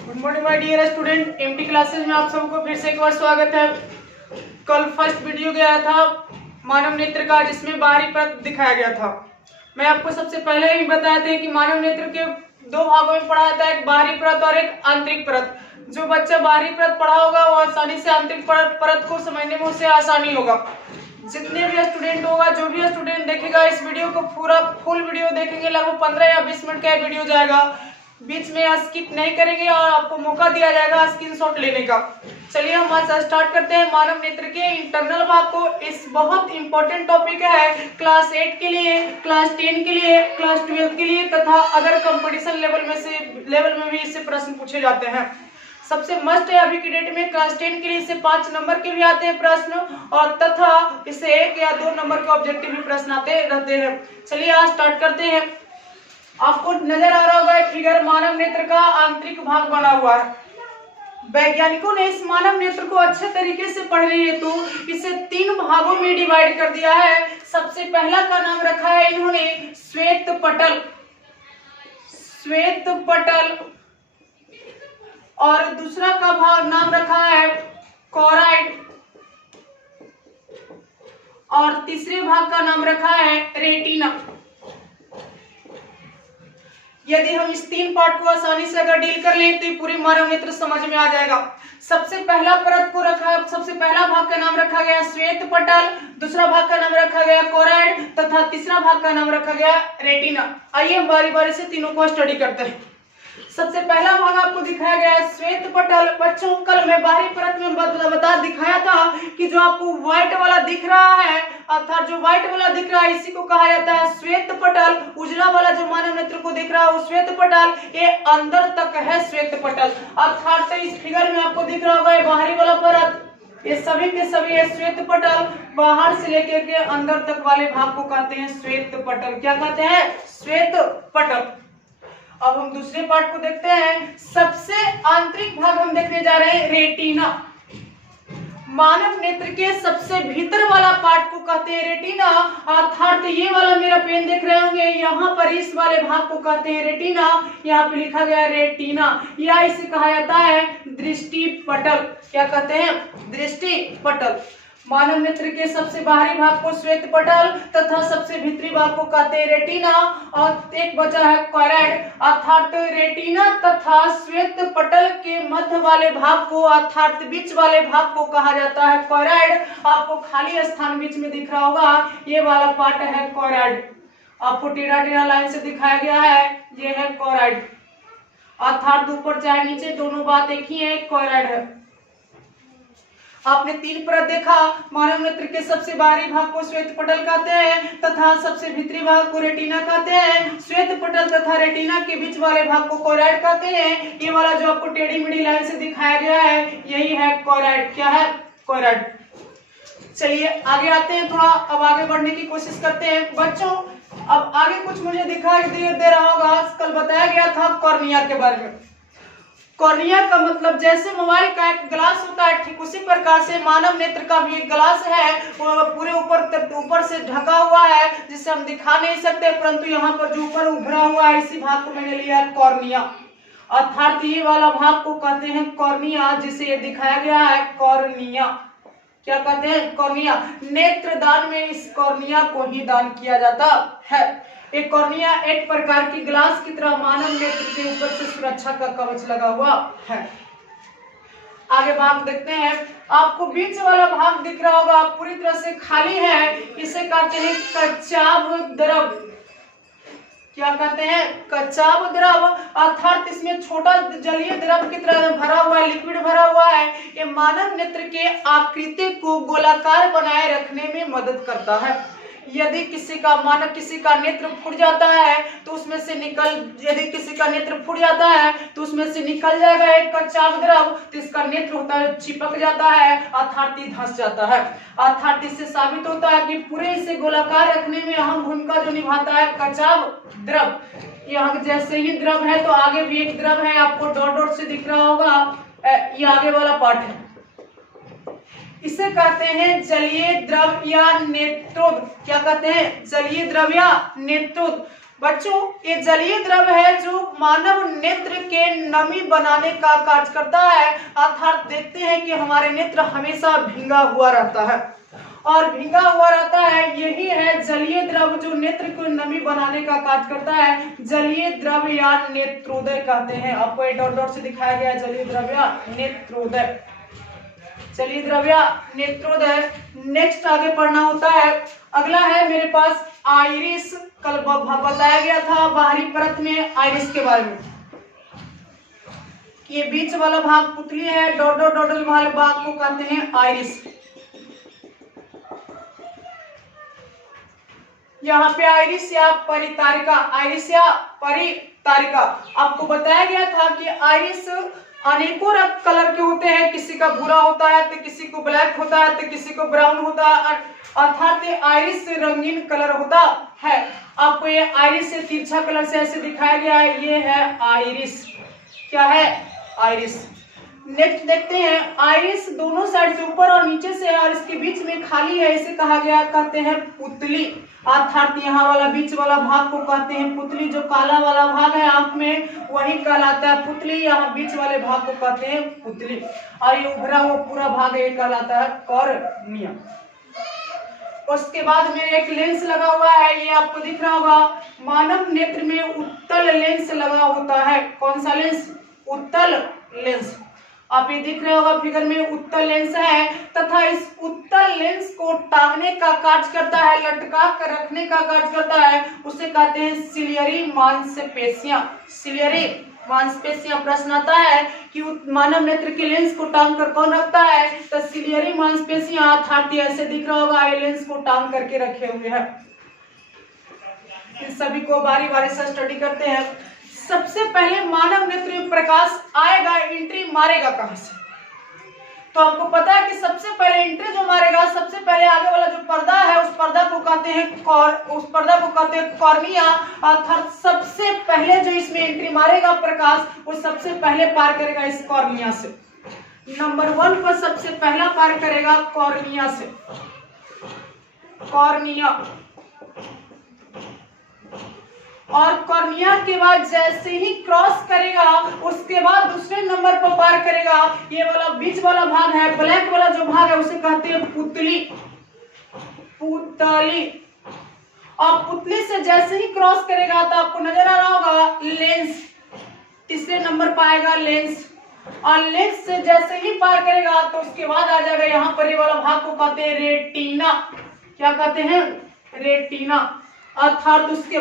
Good morning my dear student. MT classes में आप सबको फिर से एक बार स्वागत है। कल फर्स्ट वीडियो गया था मानव नेत्र का, जिसमें बाहरी परत दिखाया गया था। मैं आपको सबसे पहले ही बताया था कि मानव नेत्र के दो भागों में पढ़ा जाता है, एक बाहरी परत और एक आंतरिक परत। जो बच्चा बाहरी परत पढ़ा होगा वो आसानी से आंतरिक परत को समझने में उसे आसानी होगा। जितने भी स्टूडेंट होगा, जो भी स्टूडेंट देखेगा इस वीडियो को पूरा फुल वीडियो देखेंगे, लगभग 15 या 20 मिनट का वीडियो जाएगा, बीच में स्किप नहीं करेंगे और आपको मौका दिया जाएगा स्क्रीनशॉट लेने का। चलिए हम आज स्टार्ट करते हैं मानव नेत्र के इंटरनल भाग को। इस बहुत इंपॉर्टेंट टॉपिक है क्लास 8 के लिए, क्लास 10 के लिए, क्लास 12 के लिए तथा अदर कंपटीशन लेवल में भी इससे प्रश्न पूछे जाते हैं। सबसे मस्ट है अभी की डेट में क्लास 10 के लिए इससे 5 नंबर के भी आते हैं प्रश्न, और तथा इससे 1 या 2 नंबर के ऑब्जेक्टिव भी प्रश्न आते रहते हैं। चलिए आज स्टार्ट करते हैं। आपको नजर आ रहा होगा फिगर, मानव नेत्र का आंतरिक भाग बना हुआ है। वैज्ञानिकों ने इस मानव नेत्र को अच्छे तरीके से पढ़ने हेतु इसे 3 भागों में डिवाइड कर दिया है। सबसे पहला का नाम रखा है इन्होंने श्वेत पटल, और दूसरा का भाग नाम रखा है कोराइड, और तीसरे भाग का नाम रखा है रेटिना। यदि हम इस 3 पार्ट को आसानी से अगर डील कर लें तो ये पूरी मानव नेत्र समझ में आ जाएगा। सबसे पहला परत को सबसे पहला भाग का नाम रखा गया श्वेत पटल, दूसरा भाग का नाम रखा गया कोराइड तथा तीसरा भाग का नाम रखा गया रेटिना। आइए हम बारी बारी से तीनों को स्टडी करते हैं। सबसे पहला भाग आपको दिखाया गया है श्वेत पटल। बच्चों कल मैं बाहरी परत में दिखाया था कि जो आपको व्हाइट वाला दिख रहा है, अर्थात जो व्हाइट वाला दिख रहा है इसी को कहा जाता है श्वेत पटल। उजला वाला जो मानव नेत्र को दिख रहा है वो श्वेत पटल, ये अंदर तक है श्वेत पटल। अर्थात इस फिगर में आपको दिख रहा होगा ये बाहरी वाला परत, ये सभी के सभी है श्वेत पटल। बाहर से लेकर के अंदर तक वाले भाग को कहते हैं श्वेत पटल। क्या कहते हैं? श्वेत पटल। अब हम दूसरे पार्ट को देखते हैं। सबसे आंतरिक भाग हम देखने जा रहे हैं रेटिना। मानव नेत्र के सबसे भीतर वाला पार्ट को कहते हैं रेटिना, अर्थात ये वाला मेरा पेन देख रहे होंगे, यहाँ पर इस वाले भाग को कहते हैं रेटिना। यहाँ पे लिखा गया रेटिना, या इसे कहा जाता है दृष्टि पटल। क्या कहते हैं? दृष्टि पटल। मानव नेत्र के सबसे बाहरी भाग को श्वेत पटल तथा सबसे भीतरी भाग को कहते हैं रेटिना, और एक बचा है कोराइड। अर्थात रेटिना तथा श्वेत पटल के मध्य वाले भाग को, अर्थात बीच वाले भाग को कहा जाता है कोराइड। आपको खाली स्थान बीच में दिख रहा होगा, ये वाला पार्ट है कोराइड। आपको टेढ़ा टेढ़ा लाइन से दिखाया गया है, ये है कोराइड। अर्थात ऊपर चाहे नीचे दोनों बात एक ही है, कोराइड है। आपने 3 परत देखा। मानव नेत्र के सबसे बाहरी भाग को श्वेत पटल कहते हैं तथा सबसे भीतरी भाग को रेटिना कहते हैं। श्वेत पटल तथा रेटिना के बीच वाले भाग को कोराइड कहते हैं। ये वाला जो आपको टेढ़ी मेढ़ी लाइन से दिखाया गया है यही है कोराइड। क्या है? कोराइड। चलिए आगे आते हैं, थोड़ा अब आगे बढ़ने की कोशिश करते हैं। बच्चों अब आगे कुछ मुझे दिखाई दे रहा होगा, कल बताया गया था कॉर्निया के बारे में। कॉर्निया का मतलब जैसे मोबाइल का एक ग्लास होता है, ठीक उसी प्रकार से मानव नेत्र का भी एक ग्लास है, वो पूरे ऊपर से ढका हुआ है, जिसे हम दिखा नहीं सकते, परंतु यहाँ पर जो ऊपर उभरा हुआ है इसी भाग को मैंने लिया है कॉर्निया। अर्थात ये वाला भाग को कहते हैं कॉर्निया, जिसे ये दिखाया गया है कॉर्निया। क्या कहते हैं? कॉर्निया। नेत्र दान में इस कॉर्निया को ही दान किया जाता है। एक कॉर्निया एक प्रकार की ग्लास की तरह मानव नेत्र के ऊपर से सुरक्षा का कवच लगा हुआ है। आगे भाग देखते हैं। आपको बीच वाला भाग दिख रहा होगा, पूरी तरह से खाली है, इसे कहते हैं कच्चाभ द्रव। क्या कहते हैं? कच्चाभ द्रव। अर्थात इसमें छोटा जलीय द्रव की तरह भरा हुआ है, लिक्विड भरा हुआ है। ये मानव नेत्र के आकृति को गोलाकार बनाए रखने में मदद करता है। यदि किसी का नेत्र फूट जाता है तो उसमें से निकल जाएगा एक कच्चाभ द्रव, तो इसका नेत्र होता है चिपक जाता है, अर्थात धंस जाता है। अर्थात इससे साबित होता है कि पूरे इसे गोलाकार रखने में अहम भूमिका जो निभाता है कच्चाभ द्रव। यहाँ जैसे ही द्रव है तो आगे भी एक द्रव है, आपको डॉट डॉट से दिख रहा होगा, ये आगे वाला पार्ट है। इसे कहते हैं जलीय द्रव या नेत्रोद। क्या कहते हैं? जलीय द्रव या नेत्रोद। बच्चों ये जलीय द्रव है जो मानव नेत्र के नमी बनाने का कार्य करता है, अर्थात देखते हैं कि हमारे नेत्र हमेशा भींगा हुआ रहता है और भींगा हुआ रहता है, यही है जलीय द्रव जो नेत्र को नमी बनाने का कार्य करता है। जलीय द्रव या नेत्रोदय कहते हैं। आपको ये डॉट डॉट से दिखाया गया है जलीय द्रव या नेत्रोदय, जलीय द्रव या नेत्रोदय। नेक्स्ट आगे पढ़ना होता है। अगला है मेरे पास आइरिस। कल बताया गया था बाहरी परत में आइरिस के बारे में। ये बीच वाला भाग पुतली है, डॉट डॉटल वाले भाग को कहते हैं आइरिस। यहाँ पे आइरिस या परितारिका, आइरिस या परितारिका। आपको बताया गया था कि आइरिस अनेकों रंग कलर के होते हैं, किसी का भूरा होता है तो किसी को ब्लैक होता है तो किसी को ब्राउन होता है, अर्थात आइरिस से रंगीन कलर होता है। आपको ये आइरिस से तिरछा कलर से ऐसे दिखाया गया है, ये है आइरिस। क्या है? आइरिस। नेक्स्ट देखते हैं, आइरिस दोनों साइड से ऊपर और नीचे से और इसके बीच में खाली है, इसे कहा गया कहते हैं पुतली, अर्थात यहाँ वाला बीच वाला भाग को कहते हैं पुतली। जो काला वाला भाग है आंख में वही कहलाता है पुतली, यहाँ बीच वाले भाग को कहते हैं पुतली और ये उभरा हुआ पूरा भाग ये कहलाता है कॉर्निया। उसके बाद में एक लेंस लगा हुआ है, ये आपको दिख रहा होगा। मानव नेत्र में उत्तल लेंस लगा होता है। कौन सा लेंस? उत्तल लेंस। आप ये दिख रहे होगा फिगर में, उत्तल लेंस है तथा इस उत्तल लेंस को टांगने का कार्य करता है, लटका कर रखने का कार्य करता है, उसे कहते हैं सिलियरी मांसपेशियां। सिलियरी मांसपेशियां। प्रश्न आता है कि मानव नेत्र के लेंस को टांग कर कौन रखता है? तो सिलियरी मांसपेशियां, अर्थात ऐसे दिख रहा होगा ये लेंस को टांग करके रखे हुए हैं। इन सभी को बारी बारी से स्टडी करते हैं। सबसे पहले मानव नेत्र में प्रकाश आएगा, एंट्री मारेगा कहां से? तो आपको पता है कि सबसे पहले एंट्री जो मारेगा, सबसे पहले आगे वाला जो पर्दा है उस पर्दा को कहते हैं कॉर्निया, अर्थात सबसे पहले जो इसमें एंट्री मारेगा प्रकाश वो सबसे पहले पार करेगा इस कॉर्निया से। नंबर 1 पर सबसे पहला पार करेगा कॉर्निया से, कॉर्निया। और कॉर्निया के बाद जैसे ही क्रॉस करेगा उसके बाद दूसरे नंबर पर पार करेगा ये वाला बीच वाला भाग है, ब्लैक वाला जो भाग है उसे कहते हैं पुतली, पुतली। और पुतली से जैसे ही क्रॉस करेगा तो आपको नजर आ रहा होगा लेंस, तीसरे नंबर पर आएगा लेंस। और लेंस से जैसे ही पार करेगा तो उसके बाद आ जाएगा यहाँ पर ये वाला भाग को कहते हैं रेटिना। क्या कहते हैं? रेटिना। अर्थात उसके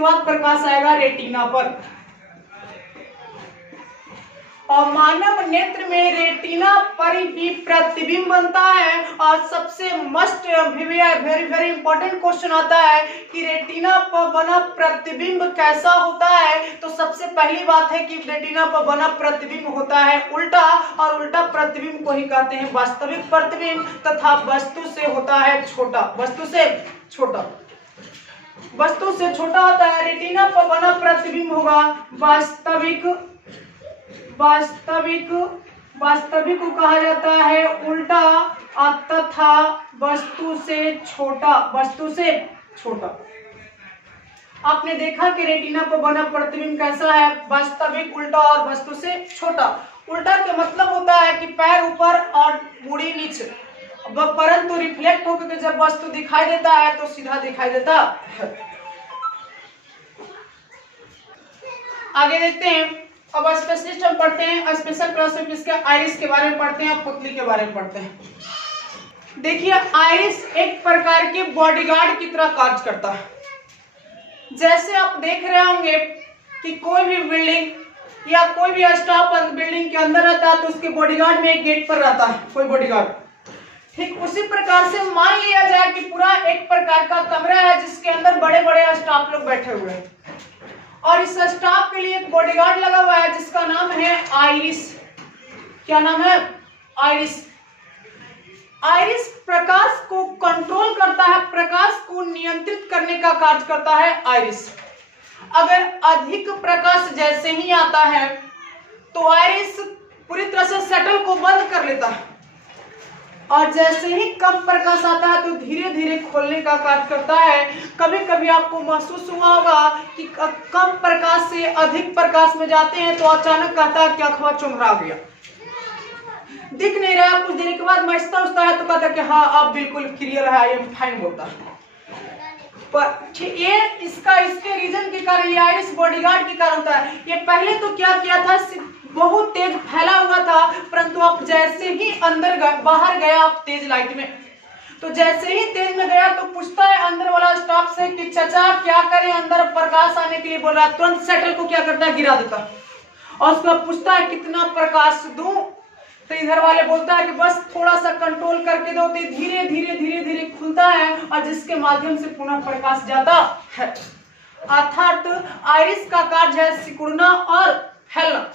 बाद प्रकाश आएगा रेटिना पर। और मानव नेत्र में रेटिना पर भी प्रतिबिंब बनता है। और सबसे must very very important question आता है कि रेटिना पर बना प्रतिबिंब कैसा होता है? तो सबसे पहली बात है कि रेटिना पर बना प्रतिबिंब होता है उल्टा, और उल्टा प्रतिबिंब को ही कहते हैं वास्तविक प्रतिबिंब, तथा वस्तु से होता है छोटा, वस्तु से छोटा, वस्तु से छोटा होता है। रेटिना पर बना प्रतिबिंब होगा वास्तविक, वास्तविक, वास्तविक को कहा जाता है उल्टा, तथा वस्तु से छोटा, वस्तु से छोटा। आपने देखा कि रेटिना पर बना प्रतिबिंब कैसा है? वास्तविक, उल्टा और वस्तु से छोटा। उल्टा का मतलब होता है कि पैर ऊपर और मुड़ी नीचे, परंतु रिफ्लेक्ट होकर जब वस्तु दिखाई देता है तो सीधा दिखाई देता है। आगे देखते हैं। अब स्पेशलिस्ट हम पढ़ते हैं, स्पेशल क्लास में इसके आइरिस के बारे में पढ़ते हैं, पुतली के बारे में पढ़ते हैं। देखिए आइरिस एक प्रकार के बॉडीगार्ड की तरह कार्य करता है। जैसे आप देख रहे होंगे कि कोई भी बिल्डिंग या कोई भी स्टाफ बिल्डिंग के अंदर रहता है तो उसके बॉडीगार्ड में एक गेट पर रहता है कोई बॉडीगार्ड। ठीक उसी प्रकार से मान लिया जाए कि पूरा एक प्रकार का कमरा है जिसके अंदर बड़े बड़े स्टाफ लोग बैठे हुए हैं और इस स्टाफ के लिए एक बॉडीगार्ड लगा हुआ है जिसका नाम है आइरिस। क्या नाम है? आइरिस। आइरिस प्रकाश को कंट्रोल करता है, प्रकाश को नियंत्रित करने का कार्य करता है आइरिस। अगर अधिक प्रकाश जैसे ही आता है तो आइरिस पूरी तरह से शटल को बंद कर लेता है। और जैसे ही कम प्रकाश आता है तो धीरे धीरे खोलने का कार्य करता है। कभी कभी आपको महसूस हुआ होगा कि कम प्रकाश से अधिक प्रकाश में जाते हैं तो अचानक कहता है कि अखबार चुमरा गया, दिख नहीं रहा। कुछ देर के बाद महसूस होता है तो कहता है कि हाँ अब बिल्कुल क्लियर है, आई एम फाइन बोलता है। पर ये इसके रीजन के कारण, ये आइरिस बॉडीगार्ड के कारण होता है। ये पहले तो क्या किया था, बहुत तेज फैला हुआ था, परंतु अब जैसे ही बाहर गया आप तेज लाइट में, तो जैसे ही तेज में गया तो पूछता है अंदर वाला स्टाफ से कि चाचा क्या करें, अंदर प्रकाश आने के लिए बोल रहा है। तुरंत शटल को क्या करता है, गिरा देता है और उसको पूछता है कितना प्रकाश दूं, तो इधर वाले बोलता है कि बस थोड़ा सा कंट्रोल करके दो, तो धीरे धीरे धीरे धीरे खुलता है और जिसके माध्यम से पुनः प्रकाश जाता है। अर्थात आइरिस का कार्य है सिकुड़ना और फैलना,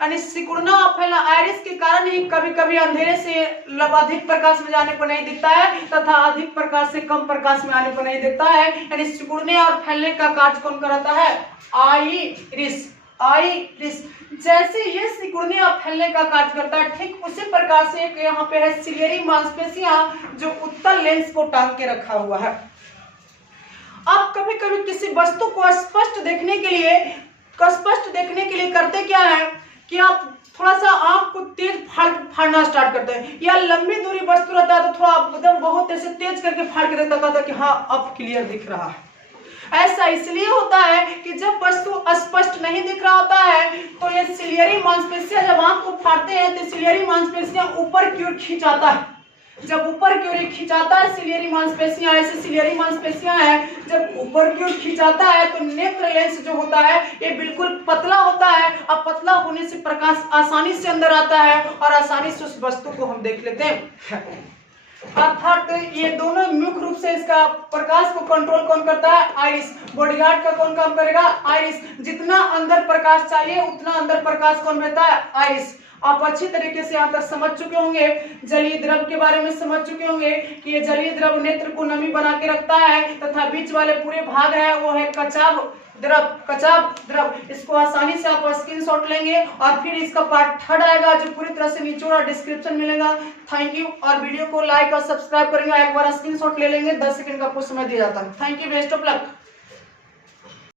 यानी सिकुड़ना और फैलना। आइरिस के कारण ही कभी कभी अंधेरे से अधिक प्रकाश में जाने पर नहीं दिखता है तथा अधिक प्रकाश से कम प्रकाश में आने पर नहीं दिखता है। यानी सिकुड़ने और फैलने का कार्य कौन कराता है, आइरिस। आइरिस जैसे ये सिकुड़ने और फैलने का कार्य करता है, ठीक उसी प्रकार से एक यहाँ पे है सिलियरी मांसपेशियां जो उत्तल लेंस को टांग के रखा हुआ है। आप कभी कभी किसी वस्तु को स्पष्ट देखने के लिए करते क्या है कि आप थोड़ा सा आंख को तेज फाड़ना स्टार्ट करते हैं, या लंबी दूरी वस्तु रहता है तो थोड़ा एकदम बहुत ऐसे तेज करके फाड़ के देखता था कि हाँ अब क्लियर दिख रहा है। ऐसा इसलिए होता है कि जब वस्तु स्पष्ट नहीं दिख रहा होता है तो ये सिलियरी मांसपेशियां जब आंख को फाड़ते हैं तो सिलियरी मांसपेशियां ऊपर की ओर खिंचाता है। जब ऊपर की ओर खिंचाता है सिलियरी मांसपेशियां, ऐसे सिलियरी मांसपेशियां हैं, जब ऊपर की ओर खिंचाता है तो नेत्र लेंस जो होता है ये बिल्कुल पतला होता है। अब पतला होने से प्रकाश आसानी से अंदर आता है और आसानी से उस वस्तु को हम देख लेते हैं। अर्थात ये दोनों मुख्य रूप से इसका प्रकाश को कंट्रोल कौन करता है, आइरिस। बॉडीगार्ड का कौन काम करेगा, आइरिस। जितना अंदर प्रकाश चाहिए उतना अंदर प्रकाश कौन देता है, आइरिस। आप अच्छी तरीके से यहाँ तक समझ चुके होंगे, जलीय द्रव के बारे में समझ चुके होंगे कि ये जलीय द्रव नेत्र को नमी बना के रखता है तथा बीच वाले पूरे भाग है वो है कचाव द्रव। इसको आसानी से आप स्क्रीनशॉट लेंगे और फिर इसका पार्ट 3 आएगा जो पूरी तरह से नीचे और डिस्क्रिप्शन मिलेगा। Thank you. और वीडियो को लाइक और सब्सक्राइब करेंगे, एक बार स्क्रीनशॉट ले लेंगे, 10 सेकंड का कुछ समय दिया जाता है। Thank you, best of luck.